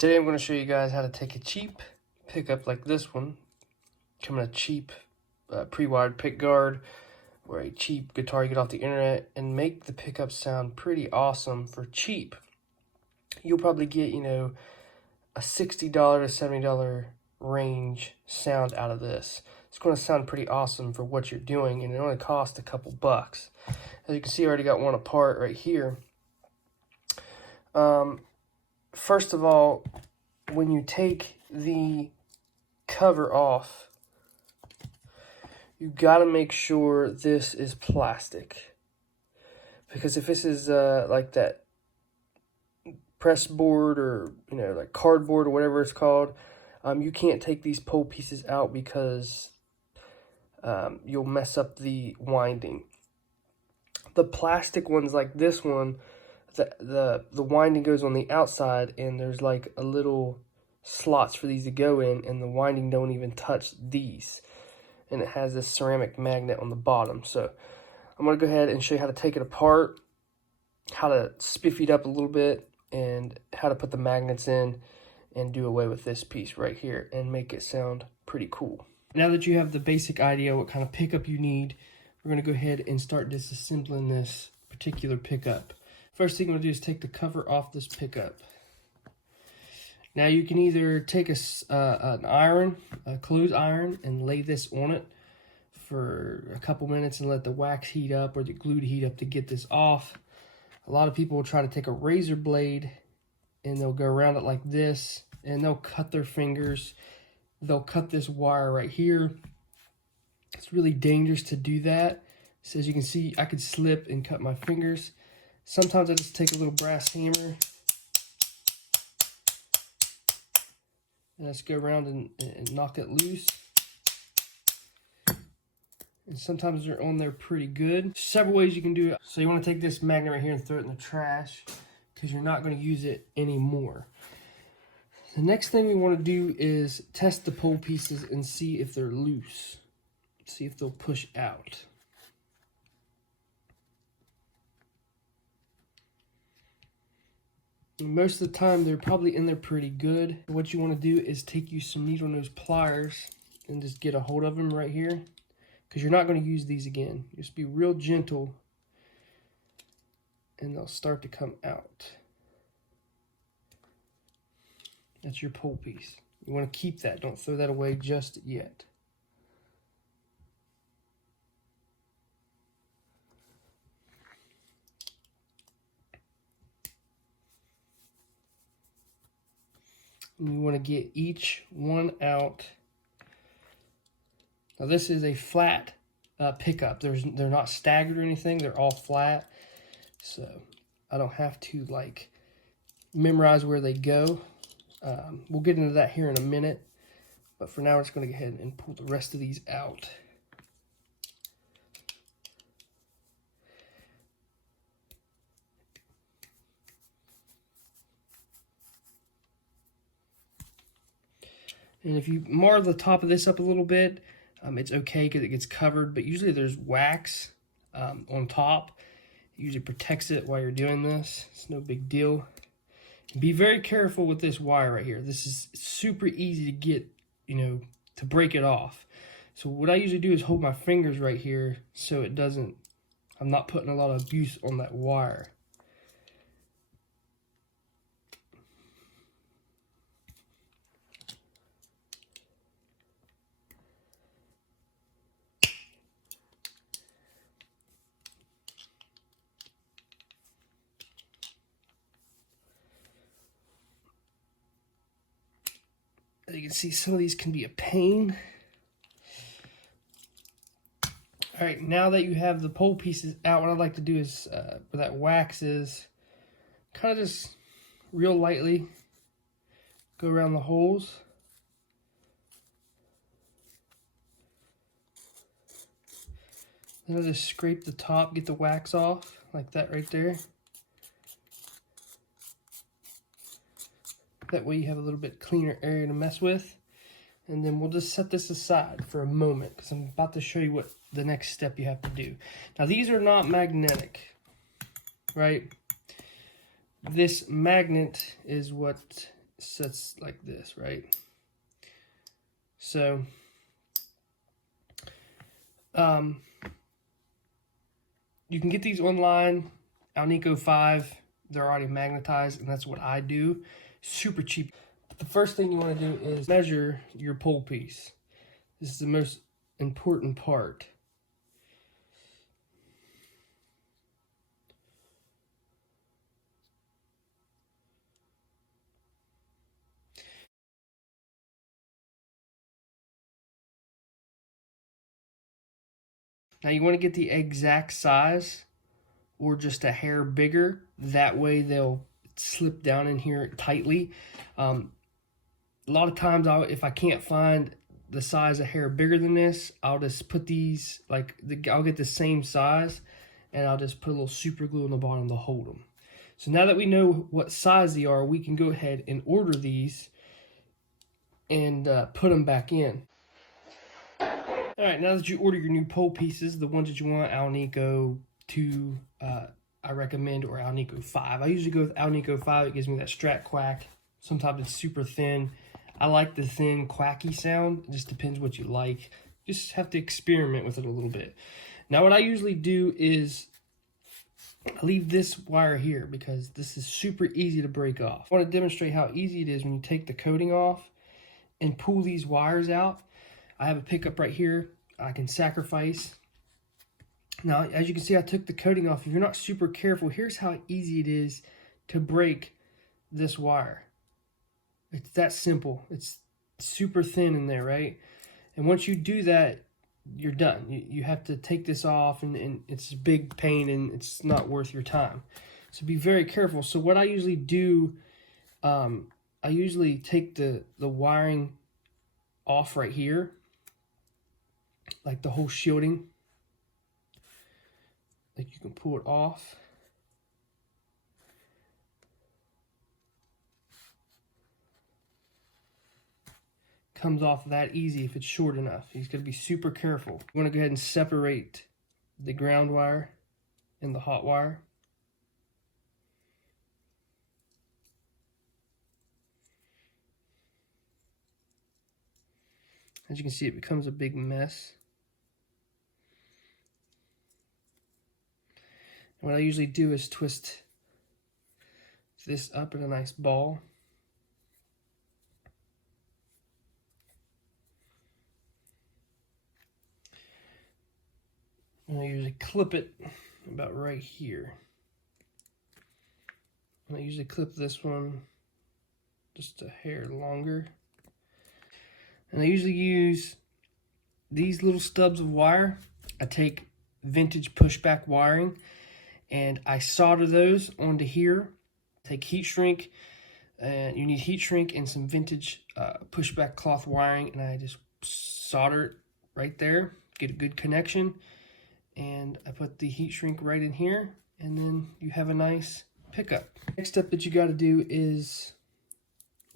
Today I'm going to show you guys how to take a cheap pickup like this one, come in a cheap pre-wired pick guard or a cheap guitar you get off the internet, and make the pickup sound pretty awesome for cheap. You'll probably get, a $60 to $70 range sound out of this. It's going to sound pretty awesome for what you're doing, and it only costs a couple bucks. As you can see, I already got one apart right here. First of all, when you take the cover off, you got to make sure this is plastic. Because if this is like that press board or, like cardboard or whatever it's called, you can't take these pole pieces out because you'll mess up the winding. The plastic ones like this one, the winding goes on the outside, and there's like a little slots for these to go in, and the winding don't even touch these, and it has this ceramic magnet on the bottom. So I'm going to go ahead and show you how to take it apart, how to spiffy it up a little bit, and how to put the magnets in and do away with this piece right here and make it sound pretty cool. Now that you have the basic idea what kind of pickup you need, we're going to go ahead and start disassembling this particular pickup. First thing I'm going to do is take the cover off this pickup. Now you can either take an iron, a clothes iron, and lay this on it for a couple minutes and let the wax heat up or the glue to heat up to get this off. A lot of people will try to take a razor blade and they'll go around it like this, and they'll cut their fingers. They'll cut this wire right here. It's really dangerous to do that. So as you can see, I could slip and cut my fingers. Sometimes I just take a little brass hammer and I just go around and knock it loose. And sometimes they're on there pretty good. Several ways you can do it. So you want to take this magnet right here and throw it in the trash because you're not going to use it anymore. The next thing we want to do is test the pole pieces and see if they're loose. See if they'll push out. Most of the time, they're probably in there pretty good. What you want to do is take you some needle nose pliers and just get a hold of them right here, because you're not going to use these again. Just be real gentle, and they'll start to come out. That's your pole piece. You want to keep that. Don't throw that away just yet. And you want to get each one out. Now this is a flat pickup. They're not staggered or anything. They're all flat. So I don't have to like memorize where they go. We'll get into that here in a minute. But for now, we're just going to go ahead and pull the rest of these out. And if you mar the top of this up a little bit, it's okay because it gets covered. But usually there's wax on top. It usually protects it while you're doing this. It's no big deal. Be very careful with this wire right here. This is super easy to get, to break it off. So what I usually do is hold my fingers right here so it doesn't, I'm not putting a lot of abuse on that wire. As you can see, some of these can be a pain. All right, now that you have the pole pieces out, what I'd like to do is, where that wax is, kind of just real lightly go around the holes. Then I'll just scrape the top, get the wax off, like that right there. That way you have a little bit cleaner area to mess with. And then we'll just set this aside for a moment because I'm about to show you what the next step you have to do. Now these are not magnetic, right? This magnet is what sits like this, right? So you can get these online, Alnico 5. They're already magnetized, and that's what I do. Super cheap. But the first thing you want to do is measure your pole piece. This is the most important part. Now you want to get the exact size or just a hair bigger. That way they'll slip down in here tightly. A lot of times if I can't find the size a hair bigger than this, I'll just put these, I'll get the same size and I'll just put a little super glue on the bottom to hold them. So now that we know what size they are, we can go ahead and order these and put them back in. All right, now that you order your new pole pieces, the ones that you want, Alnico 2, I recommend, or Alnico 5. I usually go with Alnico 5. It gives me that strat quack. Sometimes it's super thin. I like the thin, quacky sound. It just depends what you like. You just have to experiment with it a little bit. Now, what I usually do is I leave this wire here because this is super easy to break off. I want to demonstrate how easy it is when you take the coating off and pull these wires out. I have a pickup right here I can sacrifice. Now, as you can see, I took the coating off. If you're not super careful, here's how easy it is to break this wire. It's that simple. It's super thin in there, right? And once you do that, you're done. You have to take this off, and it's a big pain, and it's not worth your time. So be very careful. So what I usually do, I usually take the wiring off right here, like the whole shielding. Like, you can pull it off. Comes off that easy if it's short enough. He's going to be super careful. You want to go ahead and separate the ground wire and the hot wire. As you can see, it becomes a big mess. And what I usually do is twist this up in a nice ball. And I usually clip it about right here. And I usually clip this one just a hair longer. And I usually use these little stubs of wire. I take vintage pushback wiring and I solder those onto here. Take heat shrink, and you need heat shrink and some vintage pushback cloth wiring, and I just solder it right there, get a good connection, and I put the heat shrink right in here, and then you have a nice pickup. Next step that you got to do is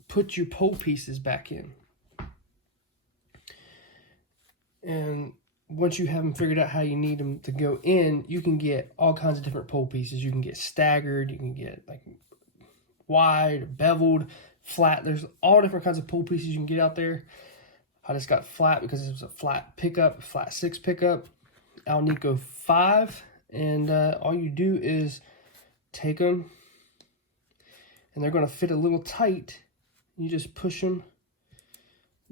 put your pole pieces back in. And once you have them figured out how you need them to go in, you can get all kinds of different pole pieces. You can get staggered, you can get like wide, beveled, flat. There's all different kinds of pole pieces you can get out there. I just got flat because it was a flat pickup, flat 6 pickup, Alnico 5. And all you do is take them, and they're going to fit a little tight. You just push them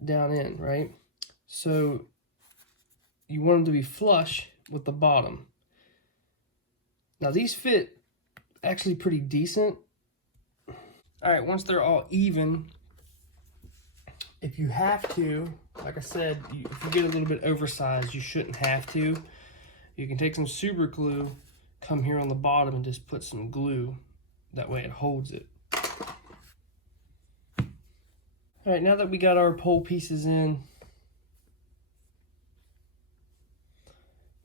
down in, right? So you want them to be flush with the bottom. Now these fit actually pretty decent. All right, once they're all even, if you have to, like I said, if you get a little bit oversized, you shouldn't have to. You can take some super glue, come here on the bottom and just put some glue. That way it holds it. All right, now that we got our pole pieces in,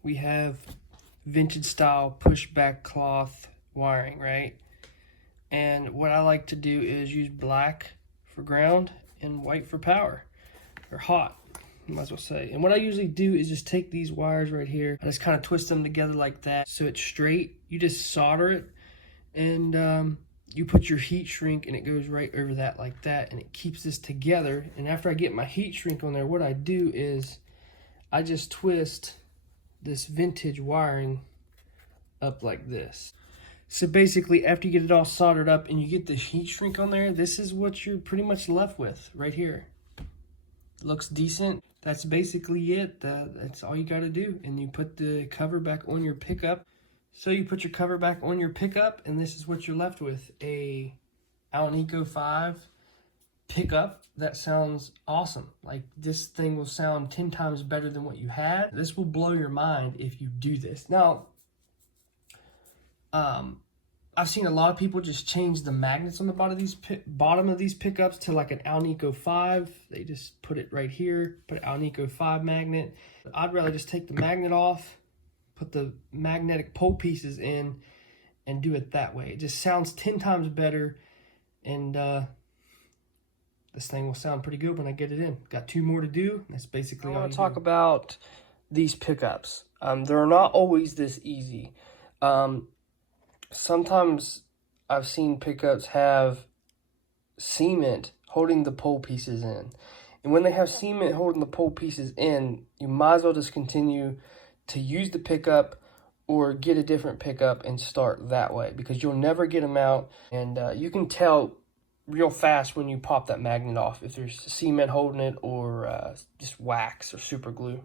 we have vintage style pushback cloth wiring, right? And what I like to do is use black for ground and white for power, or hot, you might as well say. And what I usually do is just take these wires right here, I just kind of twist them together like that so it's straight. You just solder it, and you put your heat shrink and it goes right over that like that, and it keeps this together. And after I get my heat shrink on there, what I do is I just twist this vintage wiring up like this. So basically, after you get it all soldered up and you get the heat shrink on there, this is what you're pretty much left with right here. Looks decent. That's basically it. That's all you got to do. And you put the cover back on your pickup. So you put your cover back on your pickup, and this is what you're left with. A Alnico 5 pickup that sounds awesome. Like, this thing will sound 10 times better than what you had. This will blow your mind if you do this. Now, I've seen a lot of people just change the magnets on the bottom of these pickups to like an Alnico 5. They just put it right here, put an Alnico 5 magnet. I'd rather just take the magnet off, put the magnetic pole pieces in, and do it that way. It just sounds 10 times better, and this thing will sound pretty good when I get it in. Got 2 more to do. That's basically all I want to talk about these pickups. They're not always this easy. Sometimes I've seen pickups have cement holding the pole pieces in. And when they have cement holding the pole pieces in, you might as well just continue to use the pickup or get a different pickup and start that way, because you'll never get them out. And you can tell real fast when you pop that magnet off if there's cement holding it or just wax or super glue.